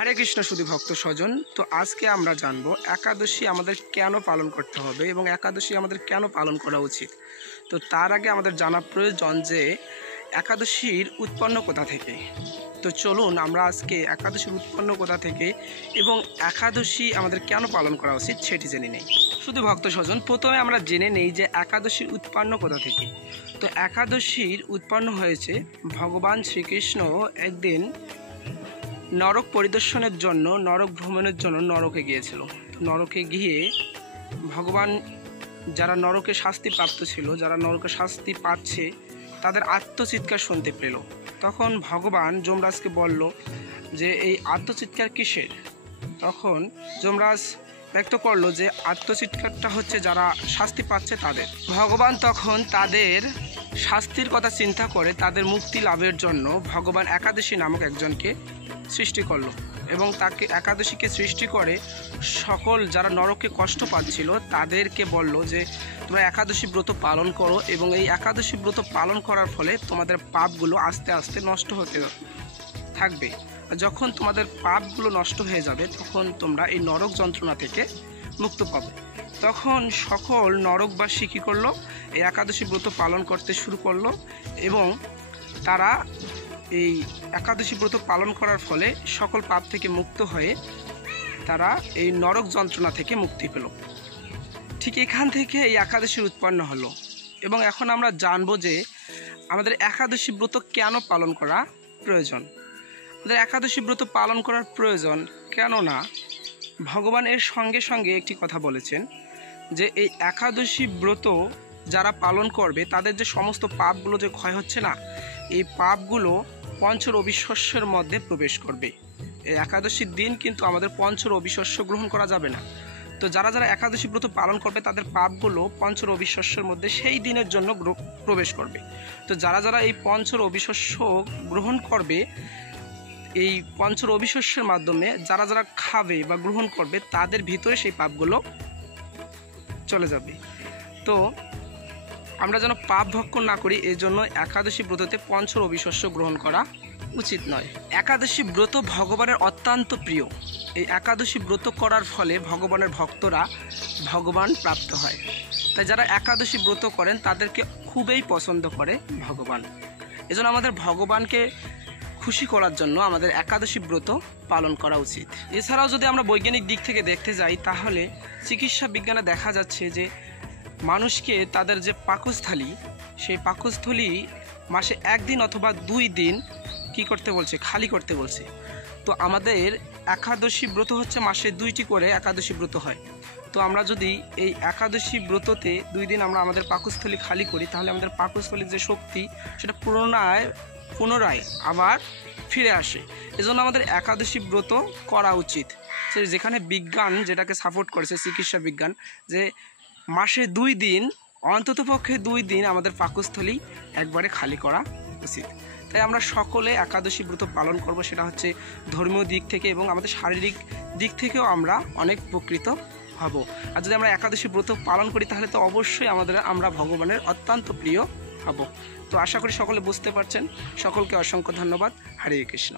হরে কৃষ্ণ সুধী ভক্ত স্বজন। তো আজকে আমরা জানবো একাদশী আমাদের কেন পালন করতে হবে এবং একাদশী আমাদের কেন পালন করা উচিত। তো তার আগে আমাদের জানা প্রয়োজন যে একাদশীর উৎপন্ন কোথা থেকে। তো চলুন আমরা আজকে একাদশীর উৎপন্ন কোথা থেকে এবং একাদশী আমাদের কেন পালন করা উচিত সেটি জেনে নেই। শুধু ভক্ত স্বজন, প্রথমে আমরা জেনে নেই যে একাদশীর উৎপন্ন কোথা থেকে। তো একাদশীর উৎপন্ন হয়েছে ভগবান শ্রীকৃষ্ণ একদিন নরক পরিদর্শনের জন্য, নরক ভ্রমণের জন্য নরকে গিয়েছিল। নরকে গিয়ে ভগবান যারা নরকে শাস্তি প্রাপ্ত ছিল, যারা নরকে শাস্তি পাচ্ছে, তাদের আত্মচিৎকার শুনতে পেল। তখন ভগবান যমরাজকে বলল যে এই আত্মচিৎকার কিসের। তখন যমরাজ ব্যক্ত করলো যে আত্মচিৎকারটা হচ্ছে যারা শাস্তি পাচ্ছে তাদের। ভগবান তখন তাদের শাস্তির কথা চিন্তা করে তাদের মুক্তি লাভের জন্য ভগবান একাদশী নামক একজনকে সৃষ্টি করলো এবং তাকে একাদশীকে সৃষ্টি করে সকল যারা নরকে কষ্ট পাচ্ছিল তাদেরকে বলল যে তোমরা একাদশী ব্রত পালন করো এবং এই একাদশী ব্রত পালন করার ফলে তোমাদের পাপগুলো আস্তে আস্তে নষ্ট হতে থাকবে। যখন তোমাদের পাপগুলো নষ্ট হয়ে যাবে তখন তোমরা এই নরক যন্ত্রণা থেকে মুক্ত পাবে। তখন সকল নরকবাসী কী করলো, এই একাদশী ব্রত পালন করতে শুরু করলো এবং তারা এই একাদশী ব্রত পালন করার ফলে সকল পাপ থেকে মুক্ত হয়ে তারা এই নরক যন্ত্রণা থেকে মুক্তি পেল। ঠিক এখান থেকে এই একাদশীর উৎপন্ন হলো। এবং এখন আমরা জানবো যে আমাদের একাদশী ব্রত কেন পালন করা প্রয়োজন। আমাদের একাদশী ব্রত পালন করার প্রয়োজন কেননা ভগবান এর সঙ্গে সঙ্গে একটি কথা বলেছেন যে এই একাদশী ব্রত যারা পালন করবে তাদের যে সমস্ত পাপগুলো যে ক্ষয় হচ্ছে না, এই পাপগুলো পঞ্চর অবিশস্যের মধ্যে প্রবেশ করবে। এই একাদশীর দিন কিন্তু আমাদের পঞ্চর অবিশস্য গ্রহণ করা যাবে না। তো যারা যারা একাদশী ব্রত পালন করবে তাদের পাপগুলো পঞ্চর অবিশস্যের মধ্যে সেই দিনের জন্য প্রবেশ করবে। তো যারা যারা এই পঞ্চর অবিশস্য গ্রহণ করবে, এই পঞ্চর অবিশস্যের মাধ্যমে যারা যারা খাবে বা গ্রহণ করবে তাদের ভিতরে সেই পাপগুলো চলে যাবে। তো আমরা যেন পাপ ভক্ষণ না করি, এই জন্য একাদশী ব্রততে পঞ্চর অবিশস্য গ্রহণ করা উচিত নয়। একাদশী ব্রত ভগবানের অত্যন্ত প্রিয়। এই একাদশী ব্রত করার ফলে ভগবানের ভক্তরা ভগবান প্রাপ্ত হয়। তাই যারা একাদশী ব্রত করেন তাদেরকে খুবই পছন্দ করে ভগবান। এজন্য আমাদের ভগবানকে খুশি করার জন্য আমাদের একাদশী ব্রত পালন করা উচিত। এছাড়াও যদি আমরা বৈজ্ঞানিক দিক থেকে দেখতে যাই তাহলে চিকিৎসা বিজ্ঞানে দেখা যাচ্ছে যে মানুষকে তাদের যে পাকস্থলী, সেই পাকস্থলী মাসে একদিন অথবা 2 দিন কি করতে বলছে, খালি করতে বলছে। তো আমাদের একাদশী ব্রত হচ্ছে মাসে 2টি করে একাদশী ব্রত হয়। তো আমরা যদি এই একাদশী ব্রততে 2 দিন আমরা আমাদের পাকস্থলী খালি করি তাহলে আমাদের পাকস্থলীর যে শক্তি সেটা পুনরায় আবার ফিরে আসে। এজন্য আমাদের একাদশী ব্রত করা উচিত। যেখানে বিজ্ঞান যেটাকে সাপোর্ট করেছে, চিকিৎসা বিজ্ঞান, যে মাসে 2 দিন, অন্ততপক্ষে 2 দিন আমাদের পাকস্থলী একবারে খালি করা উচিত। তাই আমরা সকলে একাদশী ব্রত পালন করব। সেটা হচ্ছে ধর্মীয় দিক থেকে এবং আমাদের শারীরিক দিক থেকেও আমরা অনেক উপকৃত হব। আর যদি আমরা একাদশী ব্রত পালন করি তাহলে তো অবশ্যই আমরা ভগবানের অত্যন্ত প্রিয় হব। তো আশা করি সকলে বুঝতে পারছেন। সকলকে অসংখ্য ধন্যবাদ। হরে কৃষ্ণ।